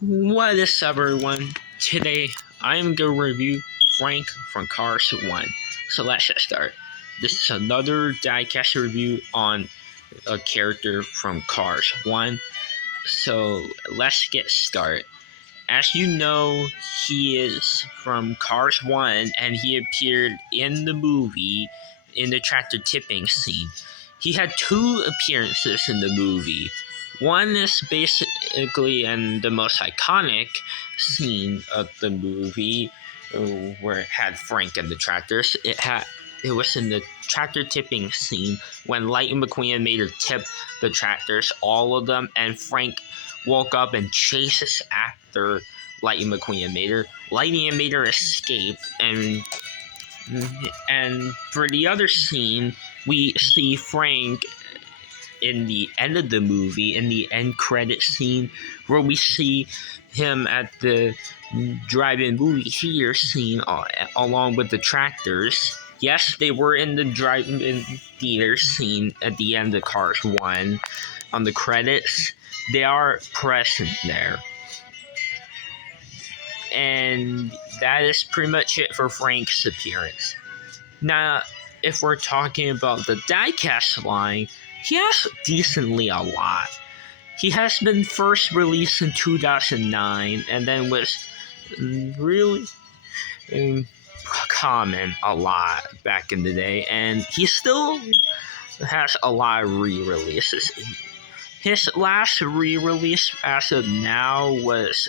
What is up, everyone? Today I'm gonna review Frank from Cars 1. So let's get started. This is another diecast review on a character from Cars 1. So let's get started. As you know, he is from Cars 1 and he appeared in the movie in the tractor tipping scene. He had two appearances in the movie. One is basically and the most iconic scene of the movie where it had Frank and the tractors. It was in the tractor tipping scene when Lightning McQueen made her tip the tractors, all of them, and Frank woke up and chases after Lightning McQueen and Mater. Lightning and Mater escaped, and for the other scene, we see Frank in the end of the movie, in the end credit scene, where we see him at the drive-in movie theater scene along with the tractors. Yes, they were in the drive-in theater scene at the end of Cars 1 on the credits. They are present there. And that is pretty much it for Frank's appearance. Now, if we're talking about the diecast line, he has decently a lot. He has been first released in 2009 and then was really common a lot back in the day, and he still has a lot of re-releases. His last re-release as of now was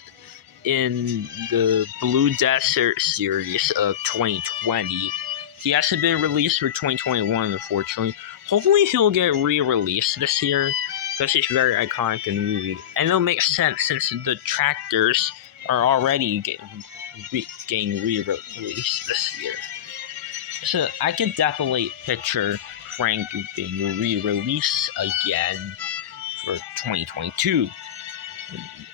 in the Blue Desert series of 2020. He hasn't been released for 2021, unfortunately. Hopefully he'll get re-released this year because he's very iconic in the movie. And it'll make sense since the tractors are already getting re-released this year. So I could definitely picture Frank being re-released again for 2022.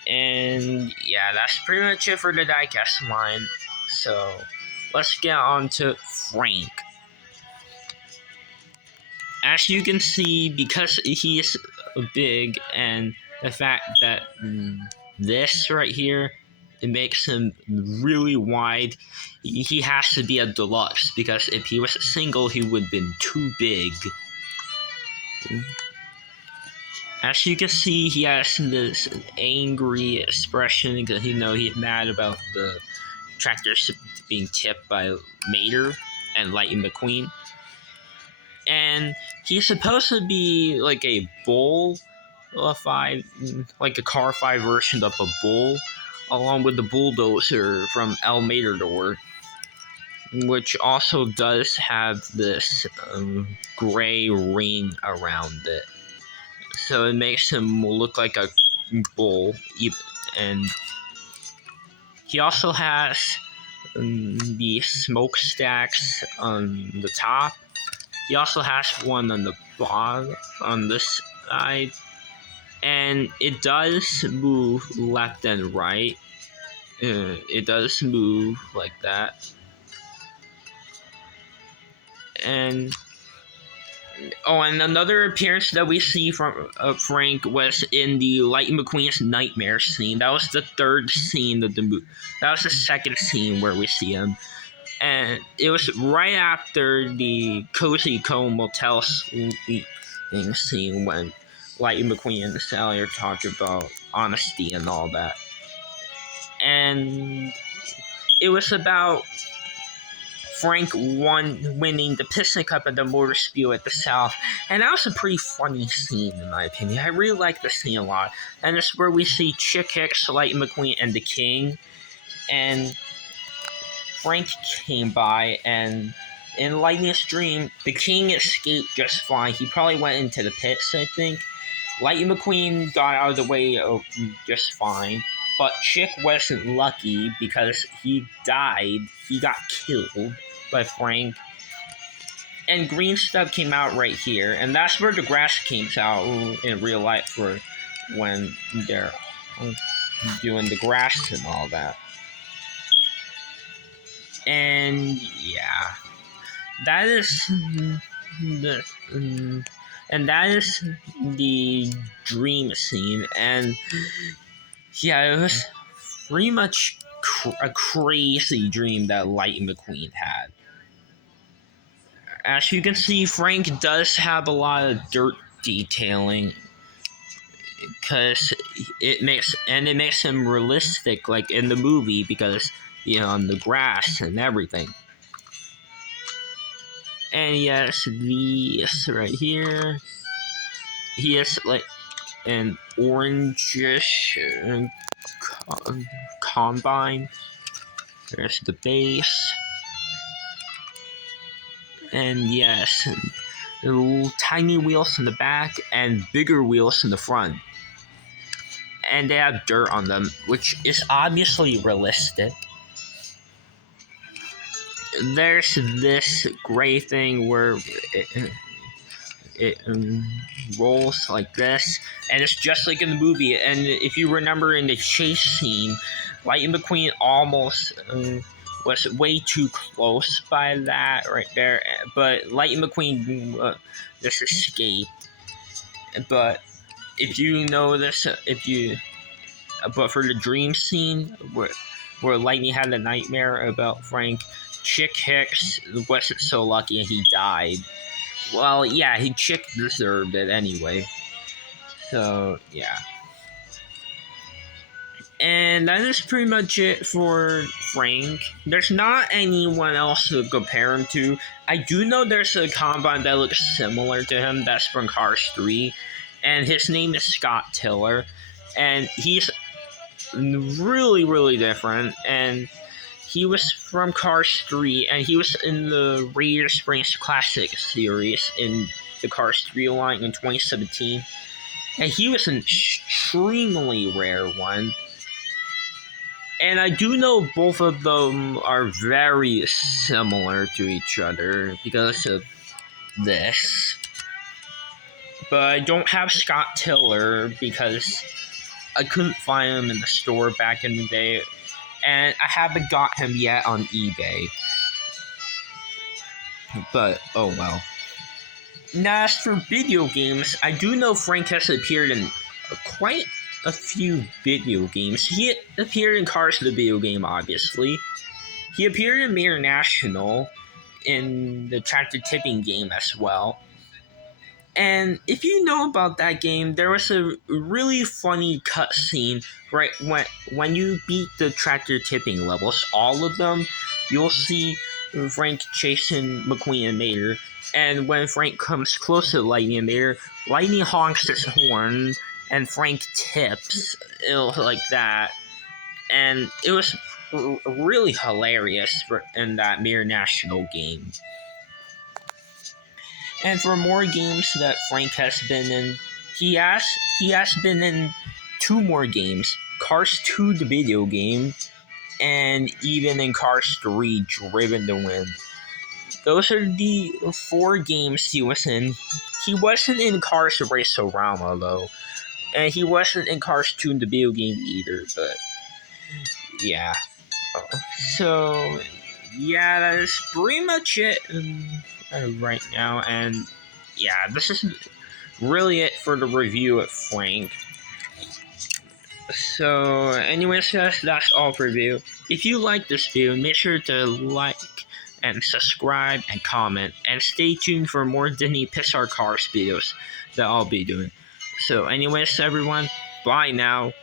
And yeah, that's pretty much it for the diecast line. So let's get on to Frank. As you can see, because he is big and the fact that this right here, it makes him really wide, he has to be a deluxe, because if he was a single, he would have been too big. As you can see, he has this angry expression because he's mad about the tractors being tipped by Mater and Lightning McQueen. And he's supposed to be like a bull-fied, like a car 5 version of a bull, along with the bulldozer from El Matador, which also does have this gray ring around it. So it makes him look like a bull. And he also has the smokestacks on the top. He also has one on the bottom, on this side. And it does move left and right. It does move like that. And another appearance that we see from Frank was in the Lightning McQueen's nightmare scene. That was the third scene of the movie. That was the second scene where we see him. And it was right after the Cozy Cone Motel sleeping scene when Lightning McQueen and Sally are talking about honesty and all that. And it was about Frank winning the Piston Cup at the Motor Spew at the South. And that was a pretty funny scene, in my opinion. I really like the scene a lot. And it's where we see Chick Hicks, Lightning McQueen, and the King. And Frank came by, and in Lightning's dream, the King escaped just fine. He probably went into the pits, I think. Lightning McQueen got out of the way just fine. But Chick wasn't lucky because he died. He got killed by Frank. And Green Stub came out right here. And that's where the grass came out in real life for when they're doing the grass and all that. And yeah, that is the dream scene. And yeah, it was pretty much a crazy dream that Lightning McQueen had. As you can see, Frank does have a lot of dirt detailing because it makes him realistic, like in the movie, because on the grass and everything. And yes, this right here, he has like an orangish combine. There's the base. And yes, little tiny wheels in the back and bigger wheels in the front. And they have dirt on them, which is obviously realistic. There's this gray thing where it rolls like this, and it's just like in the movie. And if you remember in the chase scene, Lightning McQueen almost was way too close by that right there, but Lightning McQueen just escaped. But if you know this, but for the dream scene where Lightning had a nightmare about Frank, Chick Hicks wasn't so lucky and he died. Well, yeah, Chick deserved it anyway. So, yeah. And that is pretty much it for Frank. There's not anyone else to compare him to. I do know there's a Combine that looks similar to him. That's from Cars 3. And his name is Scott Tiller. And he's really, really different. And he was from Cars 3. And he was in the Radiator Springs Classic series in the Cars 3 line in 2017. And he was an extremely rare one. And I do know both of them are very similar to each other because of this. But I don't have Scott Tiller because I couldn't find him in the store back in the day. And I haven't got him yet on eBay. But, oh well. Now, as for video games, I do know Frank has appeared in quite a few video games. He appeared in Cars the video game, obviously. He appeared in Mayor National in the tractor tipping game as well. And if you know about that game, there was a really funny cutscene right when you beat the tractor tipping levels, all of them, you'll see Frank chasing McQueen and Mater. And when Frank comes close to Lightning and Mater, Lightning honks his horn and Frank tips like that. And it was really hilarious in that Mayor National game. And for more games that Frank has been in, he has been in 2 more games. Cars 2, the video game, and even in Cars 3, Driven to Win. Those are the 4 games he was in. He wasn't in Cars Race-O-Rama, though. And he wasn't in Cars 2 in the video game either, but yeah. So, yeah, that is pretty much it right now. And yeah, this is really it for the review of Frank. So, anyways, guys, that's all for review. If you like this video, make sure to like and subscribe and comment. And stay tuned for more Disney Pixar Cars videos that I'll be doing. So anyways, everyone, bye now.